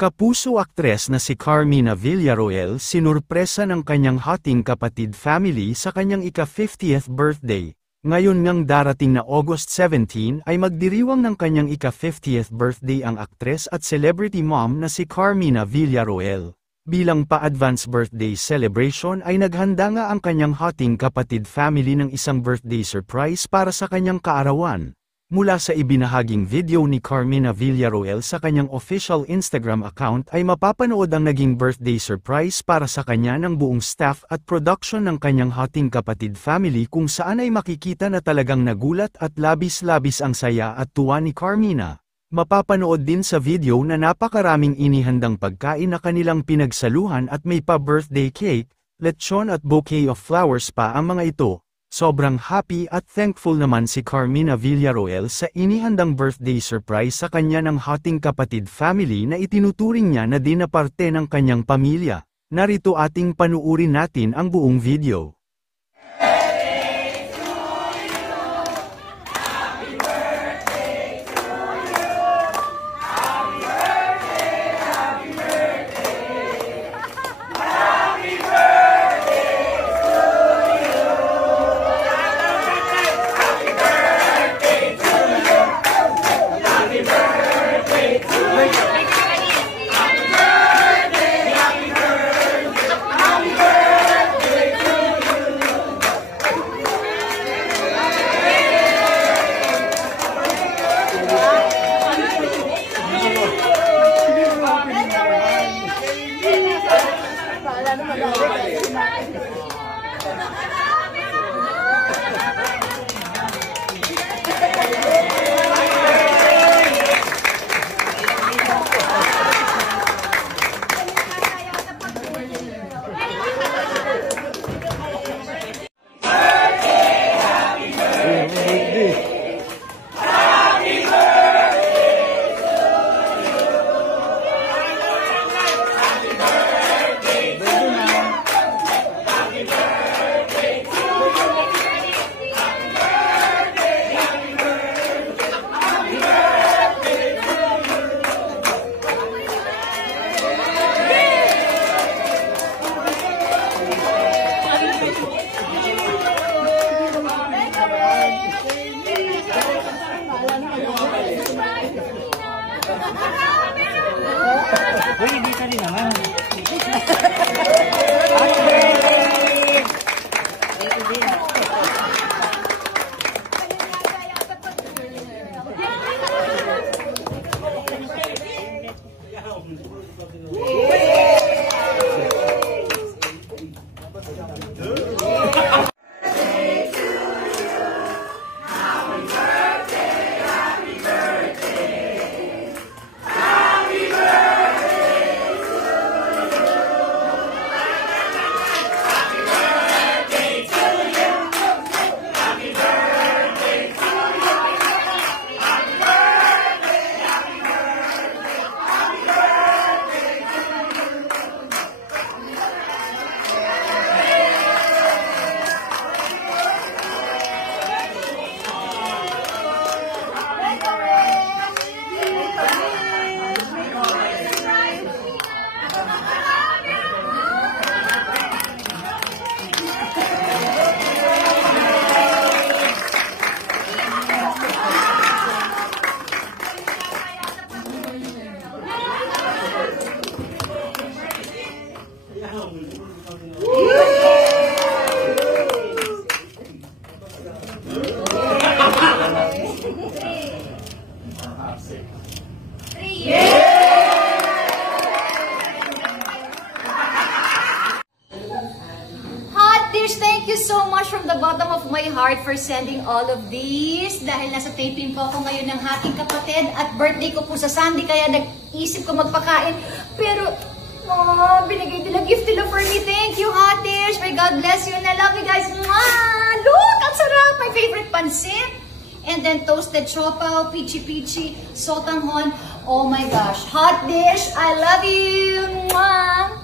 Kapuso aktres na si Carmina Villarroel sinurpresa ng kanyang hating kapatid family sa kanyang ika-50th birthday. Ngayon ngang darating na August 17 ay magdiriwang ng kanyang ika-50th birthday ang aktres at celebrity mom na si Carmina Villarroel. Bilang pa-advance birthday celebration ay naghanda nga ang kanyang hating kapatid family ng isang birthday surprise para sa kanyang kaarawan. Mula sa ibinahaging video ni Carmina Villarroel sa kanyang official Instagram account ay mapapanood ang naging birthday surprise para sa kanya ng buong staff at production ng kanyang hating kapatid family kung saan ay makikita na talagang nagulat at labis-labis ang saya at tuwa ni Carmina. Mapapanood din sa video na napakaraming inihandang pagkain na kanilang pinagsaluhan at may pa-birthday cake, lechon at bouquet of flowers pa ang mga ito. Sobrang happy at thankful naman si Carmina Villarroel sa inihandang birthday surprise sa kanya ng hating kapatid family na itinuturing niya na din na parte ng kanyang pamilya. Narito ating panuurin natin ang buong video. Uy, hindi ka rin naman. Thank you so much from the bottom of my heart for sending all of these. Dahil nasa taping po ako ngayon ng hating kapatid at birthday ko po sa Sunday, kaya nag-isip ko magpakain. Pero, binigay nila gift nila for me. Thank you, Hatish. May God bless you and I love you guys. Look, ang sarap. My favorite pansit. And then toasted siopaw, peachy, sotanghon. Oh my gosh. Hot dish. I love you.